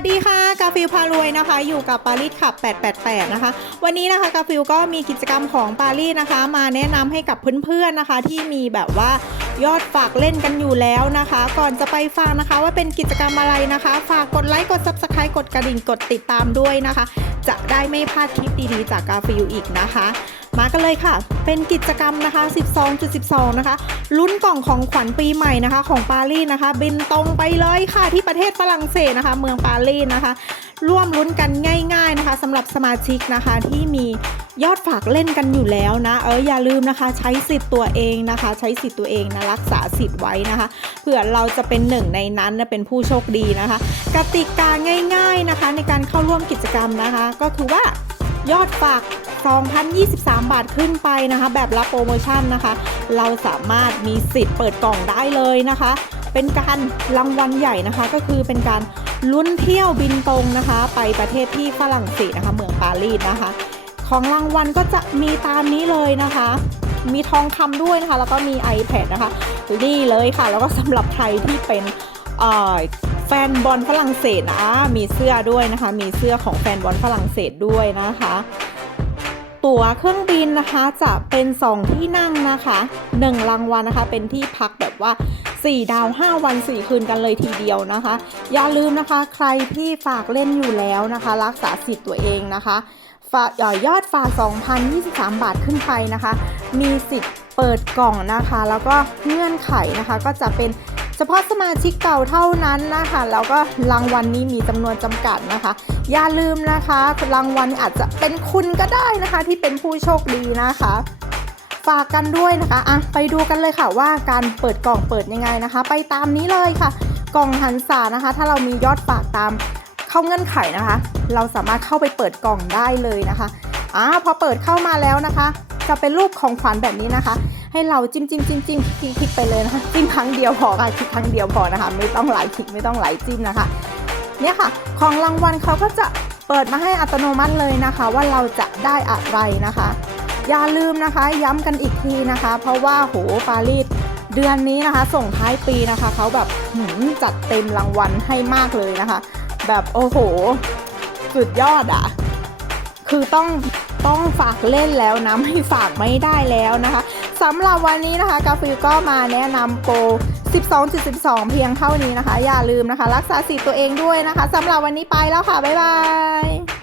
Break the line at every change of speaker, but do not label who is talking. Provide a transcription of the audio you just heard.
วัสดีค่ะ กาฟิลพารวยนะคะ อยู่กับปารีสขับ 888 นะคะ วันนี้นะคะกาฟิลก็มีกิจกรรมของปารีสนะคะ มาแนะนำให้กับเพื่อนๆนะคะ ที่มีแบบว่ายอดฝากเล่นกันอยู่แล้วนะคะ ก่อนจะไปฟังนะคะ ว่าเป็นกิจกรรมอะไรนะคะ ฝากกดไลค์กด Subscribe กดกระดิ่งกดติดตามด้วยนะคะ จะได้ไม่พลาดคลิปดีๆ จากกาฟิลอีกนะคะ มากันเลยค่ะ เป็นกิจกรรมนะคะ 12.12 นะคะ ลุ้นกล่องของขวัญปีใหม่นะคะ ของปารีสนะคะ บินตรงไปเลยค่ะที่ประเทศฝรั่งเศสนะคะ เมืองปารีสนะคะ ร่วมลุ้นกันง่ายๆนะคะสำหรับสมาชิกนะคะที่มียอดฝากเล่นกันอยู่แล้วนะ เอออย่าลืมนะคะ ใช้สิทธิ์ตัวเองนะคะ ใช้สิทธิ์ตัวเองนะรักษาสิทธิ์ไว้นะคะเผื่อเราจะเป็นหนึ่งในนั้นนะเป็นผู้โชคดีนะคะ กติกาง่าย ๆนะคะ ในการเข้าร่วมกิจกรรมนะคะ ก็คือว่า ยอดฝาก 2,023 บาทขึ้นไปนะคะ แบบรับโปรโมชั่นนะคะ เราสามารถมีสิทธิ์เปิดกล่องได้เลยนะคะ เป็นการรางวัลใหญ่นะคะ ก็คือเป็นการลุ้นเที่ยวบินตรงนะคะ ไปประเทศที่ฝรั่งเศสนะคะ เมืองปารีสนะคะ ของรางวัลก็จะมีตามนี้เลยนะคะ มีทองคำด้วยนะคะ แล้วก็มี iPad นะคะนี่เลยค่ะ แล้วก็สำหรับใครที่เป็นเอ่อ แฟนบอลฝรั่งเศสนะมีเสื้อด้วยนะคะ มีเสื้อของแฟนบอลฝรั่งเศสด้วยนะคะ ตั๋วเครื่องบินนะคะจะเป็น 2 ที่นั่งนะคะ 1 รางวัลนะคะ เป็นที่พักแบบว่า 4 ดาว 5 วัน 4 คืนกันเลยทีเดียวนะคะ อย่าลืมนะคะ ใครที่ฝากเล่นอยู่แล้วนะคะ รักษาสิทธิ์ตัวเองนะคะฝากเอ่อยอดฝาก 2,023 บาทขึ้นไปนะคะ มีสิทธิ์เปิดกล่องนะคะ แล้วก็เงื่อนไขนะคะก็จะเป็น เฉพาะสมาชิกเก่าเท่านั้นนะคะแล้วก็รางวัลนี้มีจำนวนจำกัดนะคะ อย่าลืมนะคะ รางวัลอาจจะเป็นคุณก็ได้นะคะ ที่เป็นผู้โชคดีนะคะฝากกันด้วยนะคะอะไปดูกันเลยค่ะว่าการเปิดกล่องเปิดยังไงนะคะ ไปตามนี้เลยค่ะ กล่องหันษานะคะ ถ้าเรามียอดฝากตามเข้าเงื่อนไขนะคะ เราสามารถเข้าไปเปิดกล่องได้เลยนะคะอ่าพอเปิดเข้ามาแล้วนะคะ จะเป็นรูปของขวัญแบบนี้นะคะ ให้เราจิ้มจิ้มจิ้มจิ้มคลิกคลิกไปเลยนะคะจิ้มครั้งเดียวพอค่ะคลิกครั้งเดียวพอนะคะ ไม่ต้องหลายคลิกไม่ต้องหลายจิ้มนะคะเนี่ยค่ะ ของรางวัลเขาก็จะเปิดมาให้อัตโนมัติเลยนะคะ ว่าเราจะได้อะไรนะคะ อย่าลืมนะคะ ย้ำกันอีกทีนะคะ เพราะว่าโหปารีสเดือนนี้นะคะ ส่งท้ายปีนะคะเขาแบบหืมจัดเต็มรางวัลให้มากเลยนะคะ แบบโอ้โหสุดยอดอะ่ะ คือต้อง ต้องฝากเล่นแล้วนะไม่ฝากไม่ได้แล้วนะคะสำหรับวันนี้นะคะกาฟิลก็มาแนะนำโปร 12.12 เพียงเท่านี้นะคะ อย่าลืมนะคะ รักษาสิทธิ์ตัวเองด้วยนะคะสำหรับวันนี้ไปแล้วค่ะ บ๊ายบาย